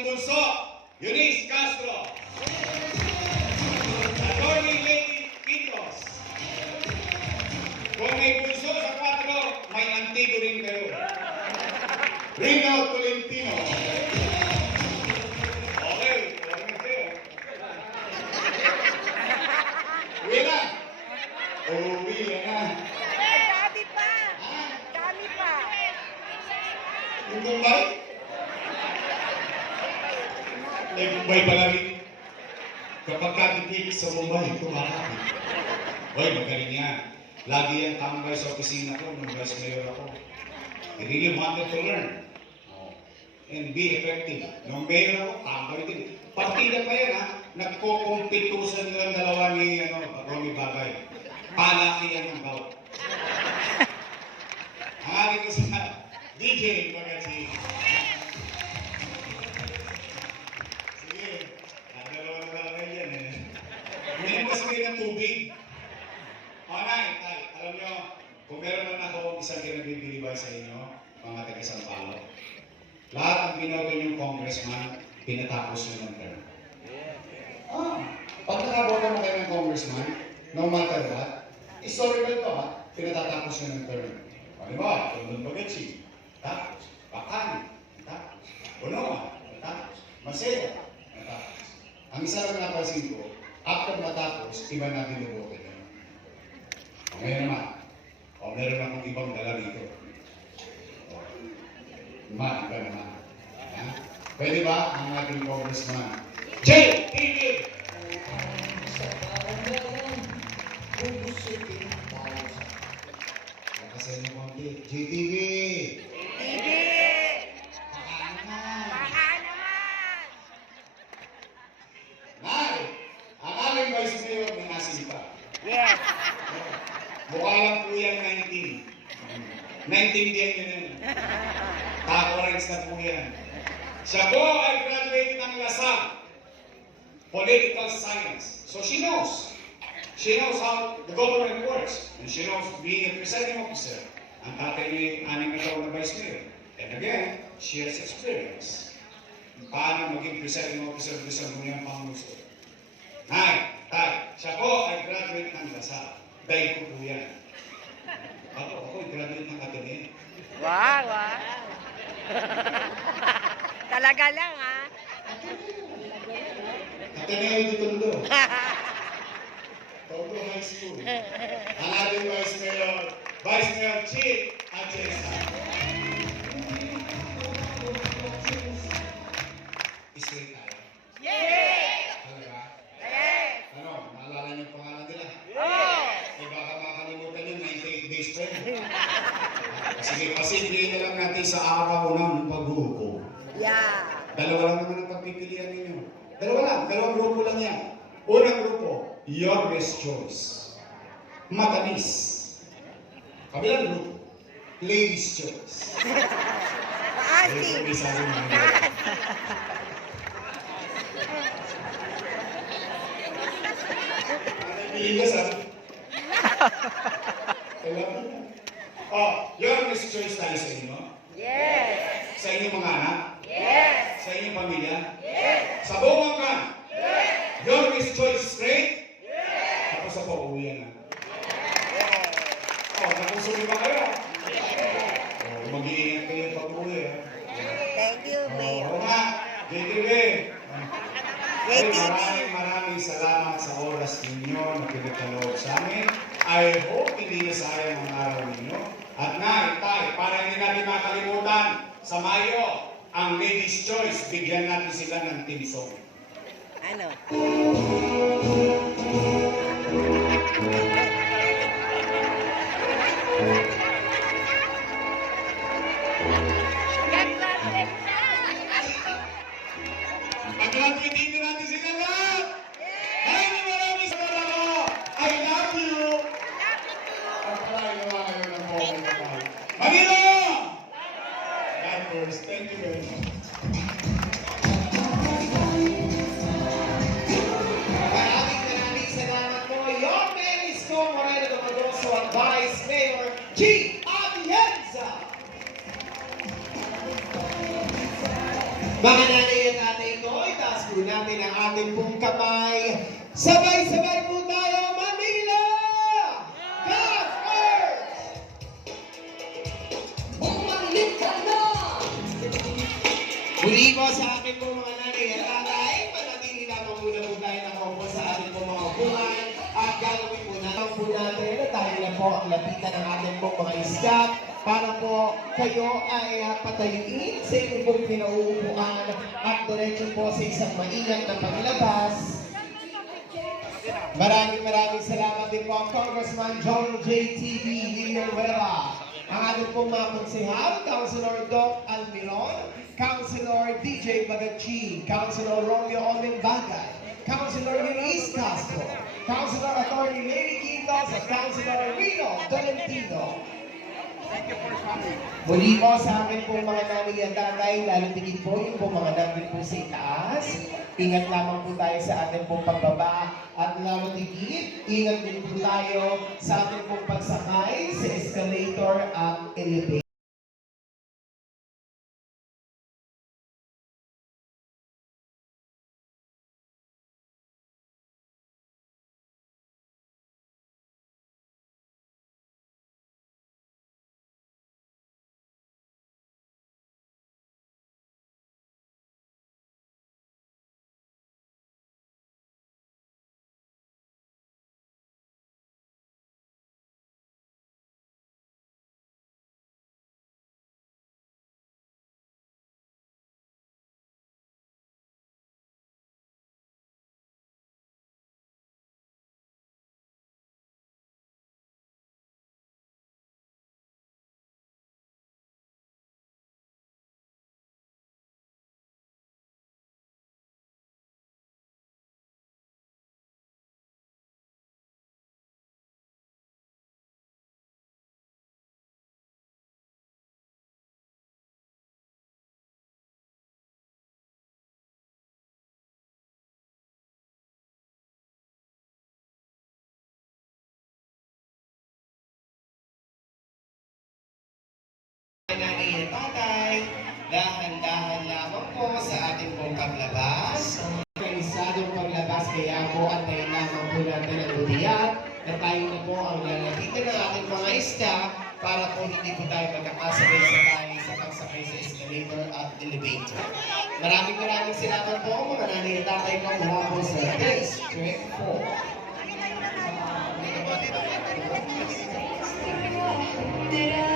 aking bunso, Eunice Castro. Kapag katitigil sa Bombay, kumakapit. Hoy, magaling yan. Lagi yan tambay sa opisina ko nung vice mayor ako. I really wanted to learn. Oh. And be effective. Nung mayor ako, tambay din. Partida pa yan ha. Nagko-compitusan nilang dalawa ni ano, Romy Bagay. Palakihan ng bawat. Kung meron naman ako isang kinabibilibay sa inyo, mga taga Sampalo, lahat ng binoto yung congressman, pinatapos nyo ng term. Ah, pag nakaboto mo kayo ng congressman, no matter what, historical to ha, pinatatapos nyo ng term. O di ba, Tundong Bagatsi, tapos, Bakani, tapos, Unoa, tapos, Masaya, tapos. Ang isa lang napansin ko, after matapos, iba na binubote nyo. O ngayon naman, o meron akong ibang dala rito. O, Ma, iba naman. Ha? Pwede ba ang ating congressman? J. David! Kasi mo konti. JTV! TV! Pakano na! Baka naman! Nay! Ang aming vice mayor may asin pa. Yes! Mukha lang po yan 19. Naintindihan nyo na yun. Tolerance na po yan. Siya po ay graduate ng Lasal. Political Science. So she knows. She knows how the government works. And she knows being a presiding officer. Ang tatay yung aning na taon na vice mayor. And again, she has experience. Paano maging presiding officer doon sa Muniang Panguso. Nay, tay, siya po ay graduate ng Lasal. Dahil ko po yan. Ako, ako ay graduate ng Ateneo. Wow! Wow! Talaga lang ha? Ateneo de Tondo. Tondo High School. Ang ating Vice Mayor, Vice Mayor Chief Atesa. Israel tayo. Yes! Talaga? Yes! Ano, naalala niyo ang pangalan nila? Oh! Eh baka makalimutan yun, 98 days pa yun. Sige, pasimplihin na lang natin sa araw ng paghukom. Yeah! Dalawa lang naman ang pagpipilian ninyo. Dalawa lang, dalawang grupo lang yan. Unang grupo, Youngest Choice. Matamis. Kabilang grupo, Ladies Choice. Maasim! Eh, kung isa Oh, Youngest Choice tayo sa inyo. Yes! Sa inyong mga anak. Yes! Sa inyong pamilya. Yes! Sa buong ka. Youngest choice straight. Tapos sa pauwian na. Oh, nakusuli ba kayo? Oh, mag-iingat kayo pag uwi. ha? Thank you, Oh, Mayor. oo nga. JTV. JTV. maraming maraming salamat sa oras ninyo na pinagkaloob sa amin. I hope hindi nasayang ang araw ninyo. At na, tay, para hindi natin makalimutan, sa Mayo, ang Ladies' Choice, bigyan natin sila ng team song. Ano? Pag-graduate din natin sila lahat! Mga nanay at tatay, po natin ang ating pong kamay. Sabay-sabay po tayo, Manila! God first! Bumalik ka na! Muli po sa akin po mga nanay at tatay, panatili lamang muna po tayo nakaupo sa ating po mga buhay at gagawin po natin po natin na tayo na po ang lapitan ng ating po mga iskat para po kayo ay ah, patayuin sa inyong pong pinauupuan at diretso po sa isang maingat na paglabas. Maraming maraming salamat din po ang Congressman John J. T.V. Villanueva. Ang ating pong mga konsehal, Councilor Doc Almiron, Councilor DJ Bagachi, Councilor Romeo Omenbagay, Councilor Luis Castro, Councilor Attorney Lady Quintos at Councilor Rino Tolentino. Muli po sa amin pong mga nanay at tatay, lalo tingin po yung po mga nandun po sa itaas. Ingat lamang po tayo sa ating pong pagbaba at lalo tigit, ingat din po tayo sa ating pong pagsakay sa escalator at elevator. At tatay, dahan-dahan lamang po sa ating pong paglabas. Organisadong paglabas kaya po antayin lamang po natin ang butiyat na tayo na po ang lalapitan ng ating mga isda para po hindi po tayo magkakasabay sa tayo sa pagsakay sa escalator at elevator. Maraming maraming salamat po mga nanay at tatay ko mula po sa District 4. Did I